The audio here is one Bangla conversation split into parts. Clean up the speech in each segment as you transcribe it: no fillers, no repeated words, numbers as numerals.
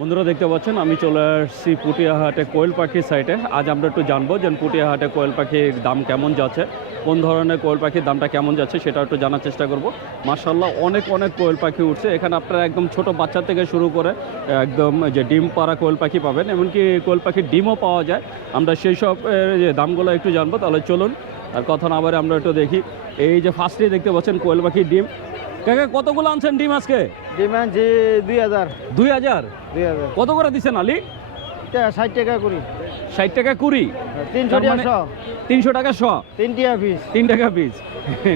বন্ধুরা দেখতে পাচ্ছেন আমি চলে আসছি পুটিয়াহাটে কোয়েল পাখির সাইটে। আজ আমরা একটু জানবো যে পুটিয়াহাটে কোয়েল পাখির দাম কেমন যাচ্ছে, কোন ধরনের কোয়েল পাখির দামটা কেমন যাচ্ছে সেটা একটু জানার চেষ্টা করব। মাশাআল্লাহ অনেক কোয়েল পাখি উঠছে এখানে। আপনারা একদম ছোট বাচ্চা থেকে শুরু করে একদম যে ডিম পাড়া কোয়েল পাখি পাবেন, এমনকি কোয়েল পাখির ডিমও পাওয়া যায়। আমরা সেই সব যে দামগুলো একটু জানবো। তাহলে চলুন আর কথা না বলে আমরা একটু দেখি। এই যে ফার্স্টেই দেখতে পাচ্ছেন কোয়েল পাখির ডিম। কাকা কতগুলো আনছেন ডিম আজকে? ডিম আনছি 2000। 2000 কত করে দিচ্ছেন আলী? 60 টাকা করি। 60 টাকা কুড়ি, 300 টাকা শ। 300 টাকা শ, 3 টাকা পিস। 3 টাকা পিস।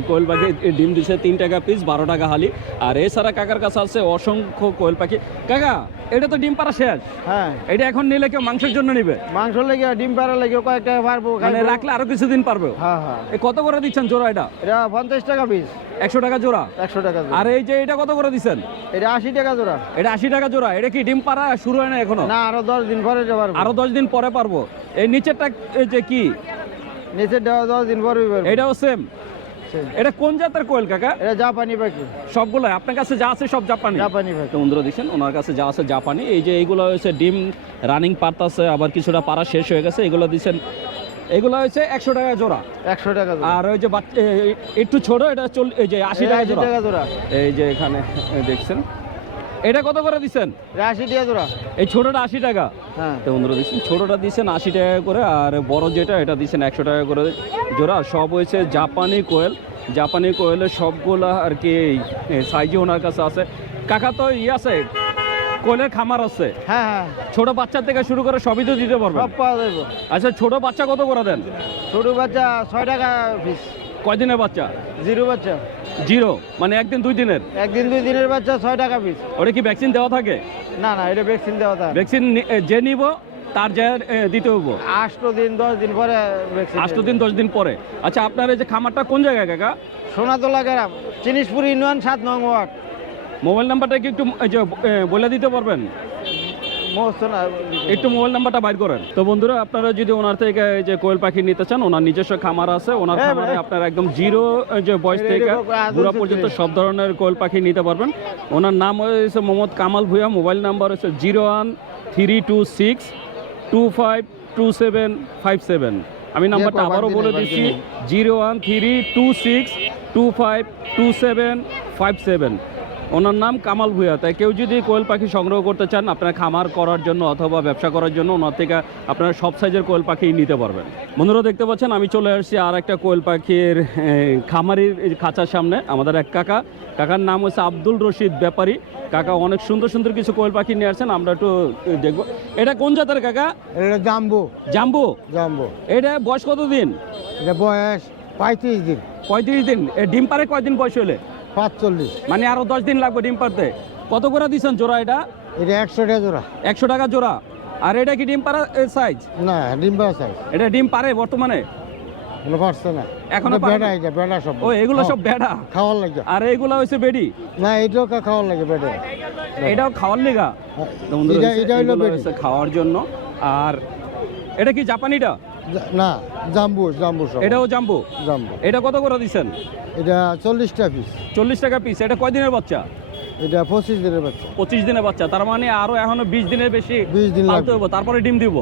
কোয়েল পাখি ডিম দিচ্ছে 3 টাকা পিস, 12 টাকা হালি। আর এছাড়া কাকার কাছে আছে অসংখ্য কোয়েল পাখি। কাকা এটা তো ডিম পাড়া শেষ, হ্যাঁ এটা এখন নিলে কেউ মাংসের জন্য নিবে? মাংস লেগে ডিম পাড়া লেগে কয়েক টাকা পারবো, মানে রাখলে আরো কিছুদিন পারবে। হ্যাঁ হ্যাঁ। এ কত করে দিচ্ছেন জোড়া? এটা 50 টাকা পিস। 100 টাকা জোড়া। 100 টাকা জোড়া। আর এই যে এটা কত করে দিচ্ছেন? এটা 80 টাকা জোড়া। এটা 80 টাকা জোড়া। এটা কি ডিম পাড়া শুরু হয় না এখনো? না, আরো 10 দিন পরে পারবো। আরো 10 দিন পরে পারবো। এই নিচেরটা এই যে কি? নিচে 10 দিন পরে পারবো। এটাও সেম। এটা কোন জাতের কোয়েল কাকা? এটা জাপানি পাখি। সবগুলো আপনার কাছে যা আছে সব জাপানি? জাপানি পাখি। তো বন্ধুরা দেখছেন ওনার কাছে যা আছে জাপানি। এই যে এইগুলো হচ্ছে ডিম রানিং পারতাছে, আবার কিছুটা পারা শেষ হয়ে গেছে। এগুলো দিচ্ছেন, এগুলো হচ্ছে 100 টাকা জোড়া। 100 টাকা জোড়া। আর ওই যে একটু ছোট এটা এই যে 80 টাকা জোড়া। এই যে এখানে দেখছেন এটা কত করে দিচ্ছেন? 80 টাকা জোড়া। এই ছোটটা 80 টাকা। হ্যাঁ। তো বন্ধুরা দেখছেন ছোটটা দিচ্ছেন 80 টাকা করে, আর বড় যেটা এটা দিচ্ছেন 100 টাকা করে জোড়া। সব হয়েছে জাপানি কোয়েল। জাপানি কোয়েলের সবগুলা আর কি সাইজে ওনার কাছে আছে। কাকা তো আছে কোয়েলের খামার আছে? হ্যাঁ হ্যাঁ। ছোট বাচ্চা থেকে শুরু করে সবই তো দিতে পারবেন? সব পাওয়া যাবে। আচ্ছা ছোট বাচ্চা কত করে দেন? ছোট বাচ্চা 6 টাকা পিস। কয়দিনের বাচ্চা? জিরো বাচ্চা। জিরো মানে একদিন 2 দিনের? একদিন 2 দিনের বাচ্চা 6 টাকা পিস। ওটা কি ভ্যাকসিন দেওয়া থাকে? না না, এটা ভ্যাকসিন দেওয়া থাকে। ভ্যাকসিন যে নিব তার যা দিতে হবো 8 দিন 10 দিন পরে ভ্যাকসিন। 8 দিন 10 দিন পরে। আচ্ছা আপনার এই যে খামারটা কোন জায়গায় কাকা? সোনাতলা গ্রাম, চিনিসপুর ইউনিয়ন 7 নং ওয়ার্ড। মোবাইল নাম্বারটা কি একটু এই যে বলে দিতে পারবেন? একটু মোবাইল নাম্বারটা বাইর করেন। তো বন্ধুরা আপনারা যদি ওনার থেকে এই যে কোয়েল পাখি নিতে চান, ওনার নিজস্ব খামার আছে। ওনার খামারে আপনারা একদম জিরো যে বয়স থেকে বুড়া পর্যন্ত সব ধরনের কোয়েল পাখি নিতে পারবেন। ওনার নাম হয়েছে মোহাম্মদ কামাল ভুঁইয়া। মোবাইল নাম্বার হচ্ছে 01326252757। আমি নাম্বারটা আবারও বলে দিচ্ছি 01326252757। ওনার নাম কামাল ভুঁইয়া। তাই কেউ যদি কোয়েল পাখি সংগ্রহ করতে চান আপনার খামার করার জন্য অথবা ব্যবসা করার জন্য, ওনার থেকে আপনারা সব সাইজের কোয়েল পাখি নিতে পারবেন। বন্ধুরা দেখতে পাচ্ছেন আমি চলে আসছি আর একটা কোয়েল পাখির খামারির খাঁচার সামনে। আমাদের এক কাকার নাম হচ্ছে আব্দুল রশিদ ব্যাপারী। কাকা অনেক সুন্দর সুন্দর কিছু কোয়েল পাখি নিয়ে আসছেন, আমরা একটু দেখবো। এটা কোন জাতের কাকা? এটা জাম্বো। জাম্বো? জাম্বো। এটা বয়স কত দিন? এটা বয়স 35 দিন। 35 দিন। ডিম পারে কয়দিন বয়স হলে? 45। মানে আরো 10 দিন লাগবে ডিম পারতে। কত করে দিচ্ছেন জোড়া এটা? এটা 100 টাকা জোড়া। 100 টাকা জোড়া। আর এটা কি ডিম পাড়া সাইজ? না, ডিম পাড়া সাইজ। এটা ডিম পারে বর্তমানে? এগুলো পারছে না এখনো বেড়া। এটা বেড়া সব। ও এগুলো সব বেড়া খাওয়ার লাগে। আর এগুলো হচ্ছে বেডি? না, এটাও খাওয়ার লাগে বেড়া। এটাও খাওয়ার লেগা? এটা হলো বেডি খাওয়ার জন্য। আর এটা কি জাপানিটা? না, জাম্বো। জাম্বো সব। এটাও জাম্বো? জাম্বো। এটা কত করে দিচ্ছেন? এটা 40 টাকা পিস। 40 টাকা পিস। এটা কয় দিনের বাচ্চা? এটা 25 দিনের বাচ্চা। 25 দিনের বাচ্চা। তার মানে আরো এখনো 20 দিনের বেশি 20 দিন পালতে হবে, তারপরে ডিম দিব।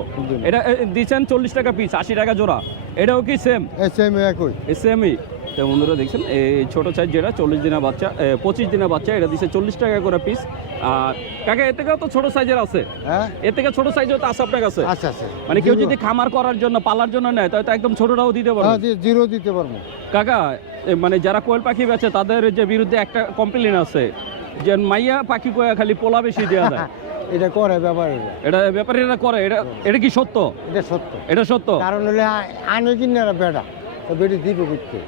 এটা দিচ্ছেন 40 টাকা পিস, 80 টাকা জোড়া। এটাও কি সেম? সেম একই। সেমই। তো বন্ধুরা দেখছেন এই ছোটো সাইজ যেটা 40 দিনের বাচ্চা 25 দিনের বাচ্চা, এটা দিচ্ছে 40 টাকা করে পিস। আর কাকা এর থেকেও তো ছোটো সাইজের আছে? হ্যাঁ, এর থেকে ছোটো সাইজও তো আছে আপনার কাছে? আচ্ছা আচ্ছা। মানে কেউ যদি খামার করার জন্য পালার জন্য নেয় তাহলে তো একদম ছোটোটাও দিতে পারবো? জিরো দিতে পারবো কাকা। মানে যারা কোয়েল পাখি বেচে তাদের যে বিরুদ্ধে একটা কমপ্লেন আছে যে মাইয়া পাখি কয়া খালি পোলা বেশি দেওয়া যায়। এটা করে ব্যাপারে। এটা ব্যাপারীরা করে। এটা কি সত্য? এটা সত্য। এটা সত্য? কারণ হলে আনে কিনা বেড়া, তো বেড়ি দিবে করতে।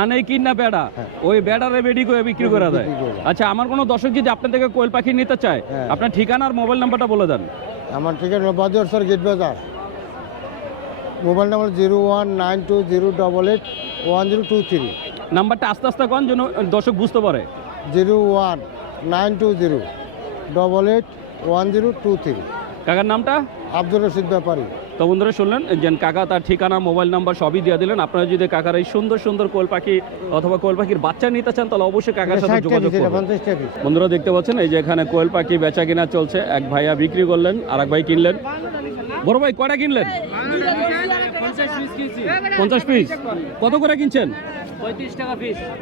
আনে কিনা বেড়া, ওই বেড়ারে বেডি করে বিক্রি করা যায়। আচ্ছা আমার কোনো দর্শক যদি আপনার থেকে কোয়েল পাখি নিতে চায়, আপনার ঠিকানা আর মোবাইল নাম্বারটা বলে দেন। আমার ঠিকানা বাজার গেট বাজার। Mobile number 01920881023। নাম্বারটা আস্তে আস্তে কোন যেন দর্শক বুঝতে পারে। 01920881023। কাকার নামটা? আব্দুল রশিদ ব্যাপারী। তো বন্ধুরা শুনলেন যে কাকা তার ঠিকানা মোবাইল নাম্বার সবই দিয়ে দিলেন। আপনারা যদি কাকার এই সুন্দর সুন্দর কোয়েল পাখি অথবা কোয়েল পাখির বাচ্চা নিতে চান তাহলে অবশ্যই কাকার সাথে 60 টাকা যোগাযোগ পিস, এটা করবেন। 50 টাকা পিস। বন্ধুরা দেখতে পাচ্ছেন এই যে এখানে কোয়েল পাখি বেচা কিনা চলছে। এক ভাইয়া বিক্রি করলেন, আর এক ভাই কিনলেন। বড় ভাই কয়টা কিনলেন? 50 পিস। কত করে কিনছেন?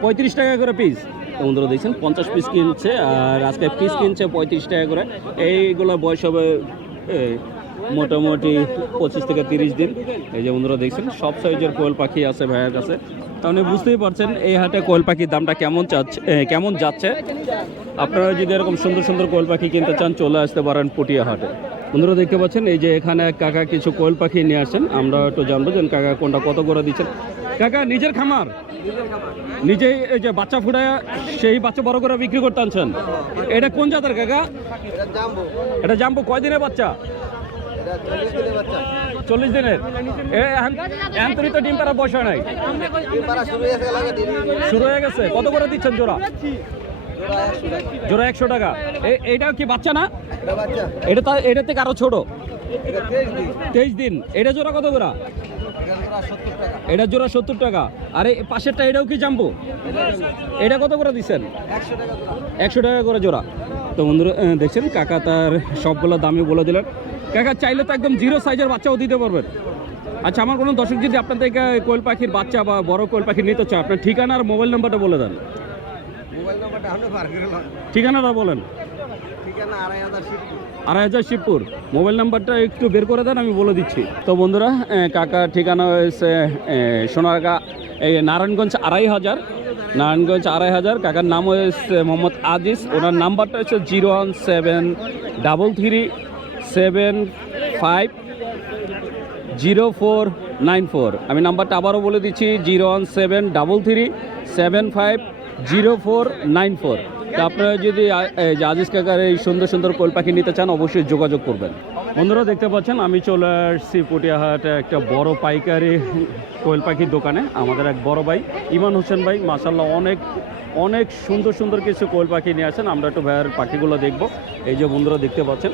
35 টাকা করে পিস। তো বন্ধুরা দেখছেন 50 পিস কিনছে, আর আজকে পিস কিনছে 35 টাকা করে। এইগুলো বয়স হবে মোটামুটি 25 থেকে 30 দিন। এই যে বন্ধুরা দেখছেন সব সাইজের কোয়েল পাখি আছে ভাইয়ের কাছে। তাহলে বুঝতেই পারছেন এই হাটে কোয়েল পাখির দামটা কেমন যাচ্ছে। আপনারা যদি এরকম সুন্দর সুন্দর কোয়েল পাখি কিনতে চান চলে আসতে পারেন পুটিয়া হাটে। বন্ধুরা দেখতে পাচ্ছেন এই যে এখানে কাকা কিছু কোয়েল পাখি নিয়ে আসছেন। আমরা একটু জানবো যে কাকা কোনটা কত করে দিচ্ছেন। কাকা নিজের খামার, নিজেই এই যে বাচ্চা ফুটায় সেই বাচ্চা বড় করে বিক্রি করতে আনছেন। এটা কোন জাতের কাকা? এটা জাম্বো। কয় দিনের বাচ্চা? 40 দিনের। এখন তো ডিম পাড়া বসা নাই, শুরু হয়ে গেছে। কত করে দিচ্ছেন জোড়া? জোড়া 100 টাকা। এইটাও কি বাচ্চা না? এটা থেকে আরো ছোট, 23 দিন। এটা জোড়া কত করে? এটা জোড়া 70 টাকা। আর এই পাশেরটা এটাও কি জাম্বো? এটা কত করে দিচ্ছেন? 100 টাকা করে জোড়া। তো বন্ধুরা দেখছেন কাকা তার সবগুলো দামই বলে দিলেন। কাকা চাইলে তো একদম 0 সাইজের বাচ্চাও দিতে পারবেন। আচ্ছা, আমার কোনো দর্শক যদি আপনার থেকে কোয়েল পাখির বাচ্চা বা বড় কোয়েল পাখি নিতে চায়, আপনার ঠিকানা আর মোবাইল নাম্বারটা বলে দেন। ঠিকানাটা বলেন। 2,500 শিবপুর। মোবাইল নাম্বারটা একটু বের করে দেন, আমি বলে দিচ্ছি। তো বন্ধুরা কাকা ঠিকানা হয়েছে সোনারগা, এই নারায়ণগঞ্জ 2,500। নারায়ণগঞ্জ 2,500। কাকার নাম হয়েছে মোহাম্মদ আজিজ। ওনার নাম্বারটা হচ্ছে 01733750494। আমি নাম্বারটা আবারও বলে দিচ্ছি 01733750494। তো আপনারা যদি আজিজ কাকার এই সুন্দর সুন্দর কোয়েল পাখি নিতে চান অবশ্যই যোগাযোগ করবেন। বন্ধুরা দেখতে পাচ্ছেন আমি চলে আসছি পুটিয়াহাটে একটা বড় পাইকারি কোয়েল পাখির দোকানে। আমাদের এক বড় ভাই ইমান হোসেন ভাই মাশাআল্লাহ অনেক সুন্দর সুন্দর কিছু কোয়েল পাখি নিয়ে আসেন। আমরা একটু ভাইয়ের পাখিগুলো দেখবো। এই যে বন্ধুরা দেখতে পাচ্ছেন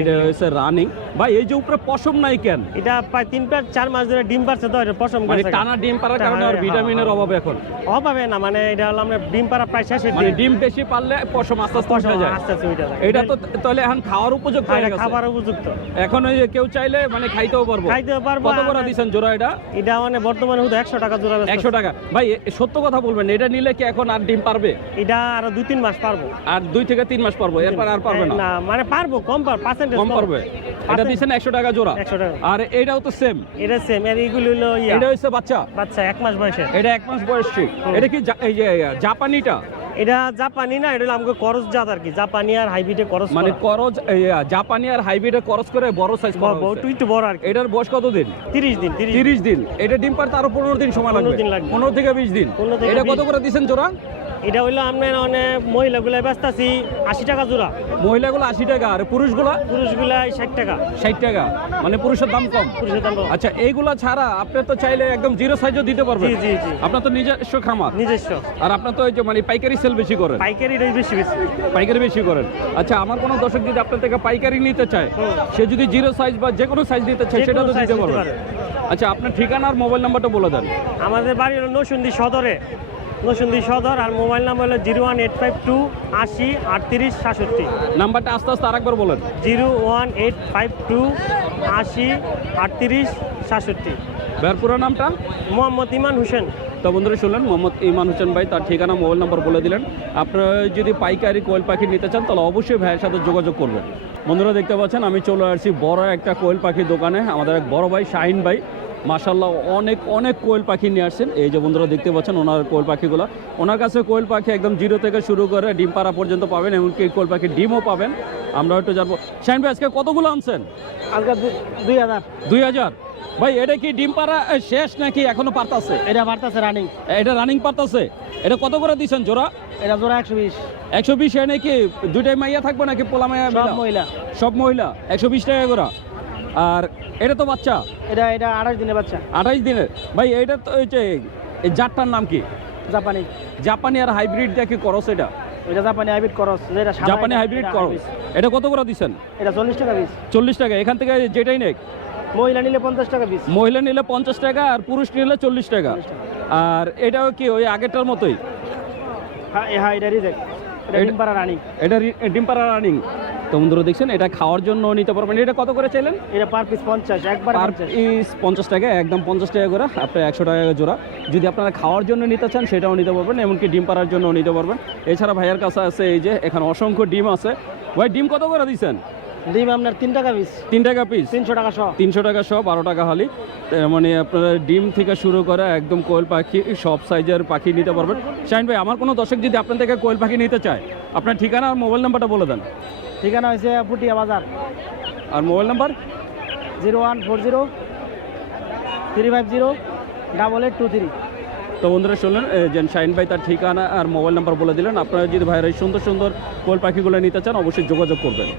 এটা হচ্ছে রানিং। ভাই এই যে উপরে পশম নাই কেন? এটা প্রায় 3-4 মাস ধরে ডিম পারছে, তো এটা পশম মানে গেছে। টানা ডিম পাড়ার কারণে আর ভিটামিনের অভাব এখন অভাবে না, মানে এটা হলো আমরা ডিম পাড়া প্রায় শেষের মানে দিকে। ডিম বেশি পারলে পশম আস্তে আস্তে উঠে যায়। আস্তে আস্তে উঠে যায়। এটা তো তাহলে এখন খাওয়ার উপযুক্ত হয়ে গেছে। খাবার উপযুক্ত। এখন ওই যে কেউ চাইলে মানে খাইতেও পারবো। খাইতেও পারবো। কত করে দিবেন জোড়া এটা? এটা মানে বর্তমানে 100 টাকা জোড়া বেচতেছে। 100 টাকা। ভাই সত্য কথা বলবেন, এটা নিলে কি এখন আর ডিম পারবে? এটা আরো 2-3 মাস পারবো। আর 2 থেকে 3 মাস পারবো, এরপর আর পারবে না? না মানে পারবো, কম পার্সেন্টেজ কম পারবে। এটা দিবেন 100 টাকা জোড়া। 100 টাকা। আর এটাও তো সেম। এটা সেম। আর এগুলো হলো এটা হচ্ছে বাচ্চা 1 মাস বয়সে। এটা 1 মাস বয়সী। এটা কি এই যে জাপানিটা? এটা জাপানি না, এটা হলো আমাকে করজ জাত আর কি। জাপানি আর হাইব্রিডে করজ, মানে করজ জাপানি আর হাইব্রিডে করজ করে বড় সাইজ করা হয়েছে। একটু বড় আর কি। এটার বয়স কত দিন? 30 দিন। 30 দিন। এটা ডিম পারতে আরো 15 দিন সময় লাগবে। 15 দিন লাগবে। 15 থেকে 20 দিন। 15 থেকে এটা 20 কত করে দিবেন জোড়া? এটা হইলো আপনার অনেক মহিলাগুলো বেচতাছি 80 টাকা জোড়া। মহিলাগুলো 80 টাকা, আর পুরুষগুলো? পুরুষগুলা 60 টাকা। 60 টাকা। মানে পুরুষের দাম কম। পুরুষের দাম কম। আচ্ছা, এইগুলা ছাড়া আপনি তো চাইলে একদম 0 সাইজও দিতে পারবেন। জি জি জি। আপনার তো নিজস্ব খামার। নিজস্ব। আর আপনার তো এই যে মানে পাইকারি সেল বেশি করেন। পাইকারিটাই বেশি। পাইকারি বেশি করেন। আচ্ছা, আমার কোনো দর্শক যদি আপনার থেকে পাইকারি নিতে চায়, সে যদি 0 সাইজ বা যে কোনো সাইজ নিতে চায় সেটা তো দিতে পারবেন। আচ্ছা, আপনার ঠিকানা আর মোবাইল নাম্বারটা বলে দেন। আমাদের বাড়ি হলো নরসিংদী সদরে। নরসিংদী সদর। আর মোবাইল নাম্বার হলো 01852 80 38 67। নাম্বারটা আস্তে আস্তে আরেকবার বলেন। 01852 80 38 67। ভাইয়ের পুরো নামটা? মোহাম্মদ ইমান হোসেন। তো বন্ধুরা শুনলেন মোহাম্মদ ইমান হোসেন ভাই তার ঠিকানা মোবাইল নাম্বার বলে দিলেন। আপনারা যদি পাইকারি কোয়েল পাখি নিতে চান তাহলে অবশ্যই ভাইয়ের সাথে যোগাযোগ করবেন। বন্ধুরা দেখতে পাচ্ছেন আমি চলে আসছি বড় একটা কোয়েল পাখির দোকানে। আমাদের এক বড় ভাই শাহিন ভাই মাশাআল্লাহ অনেক কোয়েল পাখি নিয়ে আসছেন। এই যে বন্ধুরা দেখতে পাচ্ছেন ওনার কোয়েল পাখিগুলো। ওনার কাছে কোয়েল পাখি একদম 0 থেকে শুরু করে ডিম পাড়া পর্যন্ত পাবেন, এমনকি কোয়েল পাখির ডিমও পাবেন। আমরা একটু জানবো। শাহিন ভাই আজকে কতগুলো আনছেন? আজকে 2000। 2000। ভাই এটা কি ডিম পাড়া শেষ নাকি এখনো পারতাছে? এটা পারতাছে রানিং। এটা রানিং পারতাছে। এটা কত করে দিচ্ছেন জোড়া? এটা জোড়া 120। 120 এ নাকি দুইটাই মাইয়া থাকবে নাকি পোলা মাইয়া? সব মহিলা। সব মহিলা। 120 টাকা করে। আর এটা তো বাচ্চা? এটা 28 দিনের বাচ্চা। 28 দিনের। ভাই এটা তো এই যে এই জাতটার নাম কি? জাপানি। জাপানি আর হাইব্রিড দেখি করস। এটা এটা জাপানি হাইব্রিড ক্রস। যেটা জাপানি হাইব্রিড করস। এটা কত করে দিচ্ছেন? এটা 40 টাকা পিস। 40 টাকা। এখান থেকে যেটাই নেক মহিলা নিলে 50 টাকা পিস। মহিলা নিলে 50 টাকা আর পুরুষ নিলে 40 টাকা। আর এটাও কি ওই আগেরটার মতোই? হ্যাঁ এটা রিজেক্ট, এটা ডিম পাড়া রানিং। এটা ডিম পাড়া রানিং। তো বন্ধুরা দেখছেন এটা খাওয়ার জন্য নিতে পারবেন। এটা কত করে চাইলেন? এটা পার পিস 50, একবার পার 50। পিস 50 টাকা, একদম 50 টাকা করে, আপনার 100 টাকা জোড়া। যদি আপনারা খাওয়ার জন্য নিতে চান সেটাও নিতে পারবেন, এমনকি ডিম পাড়ার জন্য নিতে পারবেন। এছাড়া ভাইয়ের কাছে আছে এই যে এখানে অসংখ্য ডিম আছে। ভাই ডিম কত করে দিচ্ছেন? ডিম আপনার 3 টাকা পিস। 3 টাকা পিস, 300 টাকা সহ। 300 টাকা সহ, 12 টাকা হালি। তার মানে আপনারা ডিম থেকে শুরু করে একদম কোয়েল পাখি সব সাইজের পাখি নিতে পারবেন। শাহিন ভাই, আমার কোনো দর্শক যদি আপনার থেকে কোয়েল পাখি নিতে চায়, আপনার ঠিকানা আর মোবাইল নাম্বারটা বলে দেন। ঠিকানা হয়েছে পুটিয়া বাজার। আর মোবাইল নাম্বার? 0140 350 8823। তো বন্ধুরা শুনলেন যে শাহিন ভাই তার ঠিকানা আর মোবাইল নাম্বার বলে দিলেন। আপনারা যদি ভাইয়ের এই সুন্দর সুন্দর কোয়েল পাখিগুলো নিতে চান অবশ্যই যোগাযোগ করবেন।